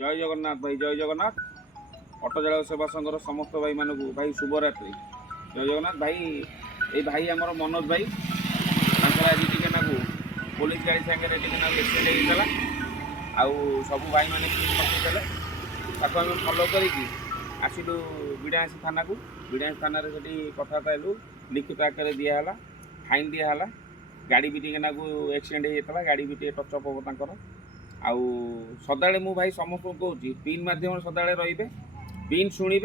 जय जगन्नाथ भाई जय जगन्नाथ ऑटो चालक सेवा संघर समस्त भाई मानक भाई शुभरात्रि जय जगन्नाथ भाई ये भाई आमर मनोज भाई आज टिके पुलिस गाड़ी सागर एक्सीडेंट होता आउ सब भाई मैंने पकड़े आम फलो करके आसिलु बिड़ासी थाना को बिड़ासी थाना से कथबार्ता हेलु लिखित आकार दिहला फाइन दिहला गाड़ी भी टिके एक्सीडेंट होता गाड़ी भी टे टचअप हम तर आउ सदाले मु भाई समस्त कहूँ पिन मध्यम सदाले रे पिन शुणे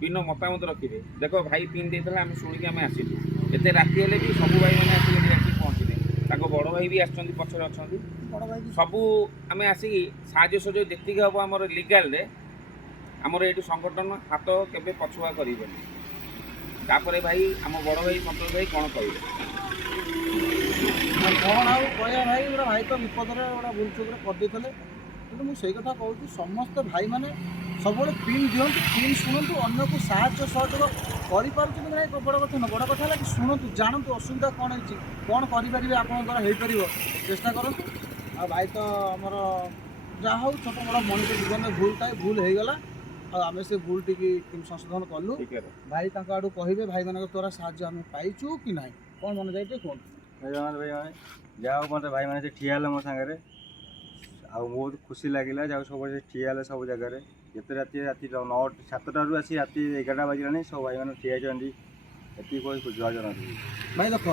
पिन मतामत रखिए देख भाई पिन देते आम शुणिक आम आसिलु एत राति हेल्ले भी सब भाई मैंने आसिक पहुँचले बड़ भाई भी आछे पचर अच्छा सबू आम आसिक साहय सहयोग देखिए हम आम लिगाल आमर ये संगठन हाथ केवे पछुआ करें तापर भाई आम बड़ भाई संतोष भाई कौन कहे कौन आउ कह भाई गोटे भाई तो विपद गोटे भूल चुक करदे कि मुझे कथा कहूँ समस्त भाई मैंने सब पिन दिंतु पिन शुणु अन्न को साहय सहयोग कर बड़ कथा न बड़ कथा है कि शुणु जानतु असुविधा कौन है कौन करेंगे आप द्वारा हो चेष्टा करूँ आ भाई तो आमर जहाँ हूँ छोट बड़ मनुष्य जीवन में भूल थाए भूल हो गला आम से भूल टी संशोधन कलु भाई आड़ू कहे भाई मान द्वारा साहय आम पाइचु कि ना कौन मन जाए कहूँ भाई मैंने जाओ मत भाई मैंने ठिया मो सागर आ बहुत खुशी लगे जाओ सब ठिया सब जगह जिते राति राति 7टारू आसी राति 11टा बाजिलानी सब भाई मैंने ठिया ये कोई जन भाई देख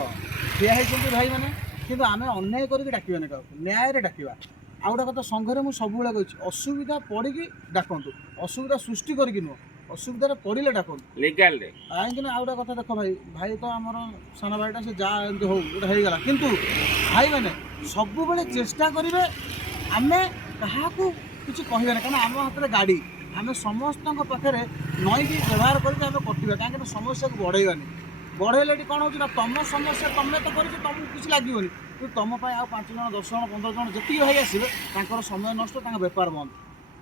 ठिया होती भाई मैंने कि आम अन्याय करके डाकबानी क्या न्याय डाकवा आ गोटे कथा संघरे मुझे सब कही असुविधा पड़ी डाकतु असुविधा सृष्टि करके नुह असुविधा पड़े डाकतु लिगाल कहीं आ गोटे कथा देख भाई भाई तो आमर सान भाईटा से जहाँ एमती हो गोटा किंतु भाई मैंने सब बेले चेष्टा करेंगे आम क्या किसी कहना कहीं आम हाथ में गाड़ी आम समस्त पाखे नईक व्यवहार करके कटिया कहीं समस्या को बढ़ेगानी बढ़ेले कौन हो तुम समस्या तुम्हें तो कर तुमको किसी लगे कि तुम आ 5 जन 10 जन 15 जन जी भाई आसवे समय नष्ट बेपार बंद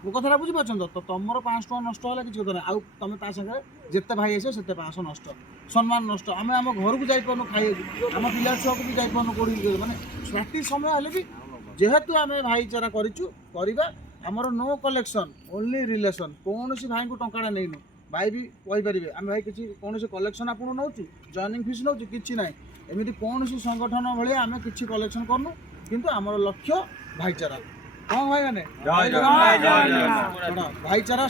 मो कथा बुझीपार तो तुम 500 टका नष्ट है किसी कथा आउ तुम सागे जिते भाई आस से 500 नष्ट सम्मान नष्ट आम आम घर को जापन खाई आम पिला छुआ को भी जापन कौड़ी मैंने राति समय हेल्ले भी जेहेतु आम भाईचारा करवा आमर नो कलेक्शन ओनली रिलेशन कौन भाई को टंका नहीं भाई भी कहींपर आम भाई किसी कौन कलेक्शन आप नौ जॉइनिंग फीस नौ कि ना एमती कौन संगठन भाई आम कि कलेक्शन करनु किंतु आमर लक्ष्य भाईचारा कौन भाई मैंने भाईचारा